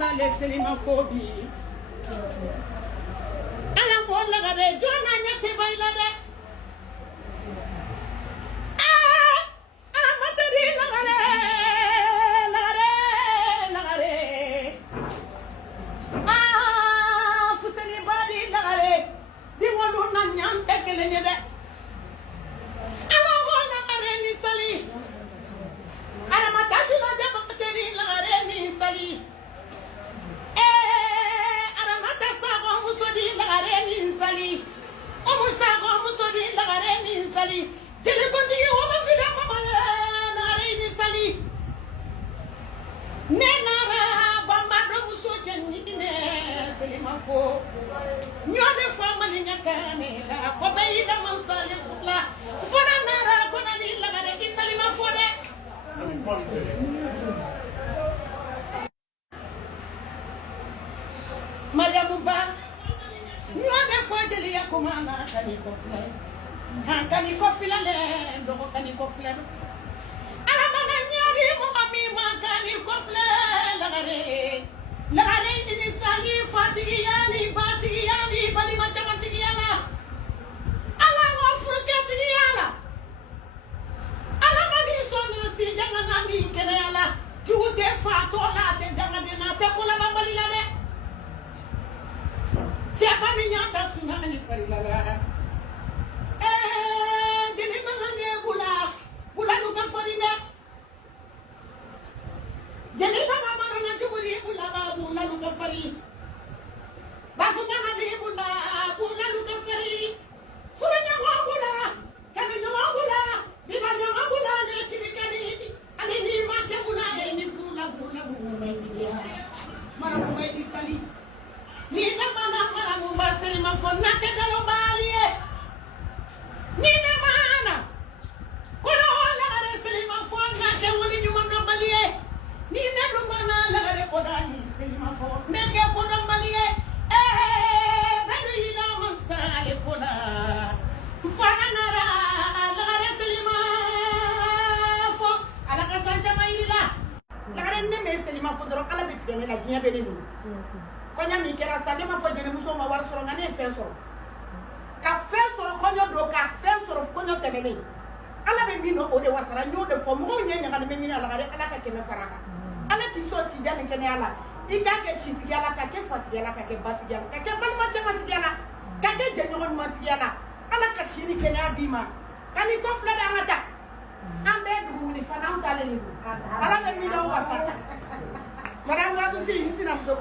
sale selima fobi ala bolla gade jona nyate bayla de ala matari la gade futani badi la gade di wonu na nyante kele ne de ala bolla gade ni sali ala matati la de matari la gade ni sali sali o musa ko musodi lagare ni sali tele kondi wala fida mama na ni sali nenara bamba do muso jenni ne selima fo nyone fo mani nyakane la ko bayida man sali fula fona nara ko na ni lagare ki selima fo de Mariamu ba nyone fojeli ya kumana kani kofila le ndo kani kofila ala mana nyari mo mami ma kani kofila lagare ini sali fatigiyani batigiyani bali machamantigiyala ala ngo furketigiyala ala mani sono si janga nami kene ala jute fa to la te janga dina te kula bambali la de siapa menyata sungai ni farilala jadi mangane bula luka farida jadi mama mana juri bula luka fari basu mana di bula luka fari suranya bula kana nyawa bula di mana bula ne kini ali ni mate bula ni bula dia mara mai di sali Nina mana mumba selima fonna ke dalo balie Nina mana kono la gare selima fonna ke woni nyuma no balie Nina no mana la gare kodani selima fonna mege kono balie bedu ila man sale fona fana nara la gare selima fo ala ka sanja maila la gare ne me selima fo doro ala bitene la jinya be ni konya mi kera sa ne ma fo jene muso ma war soro ngane fe soro ka fe soro konyo do ka fe soro konyo tebele ala be mi no o de wasara nyo de fo mo nya nya be mi na ala ala ka keme faraka ala ti so si jane kene ala ika ke shiti ala ka ke fati ala ka ke bati ala ka ke bal ma chama ti ala ka ke je nyon ma ti ala ala ka shini kene adima kani ko fla da ngata ambe du ni fana utale ni ala be mi no wasara Madame Gabusi, you see, I'm so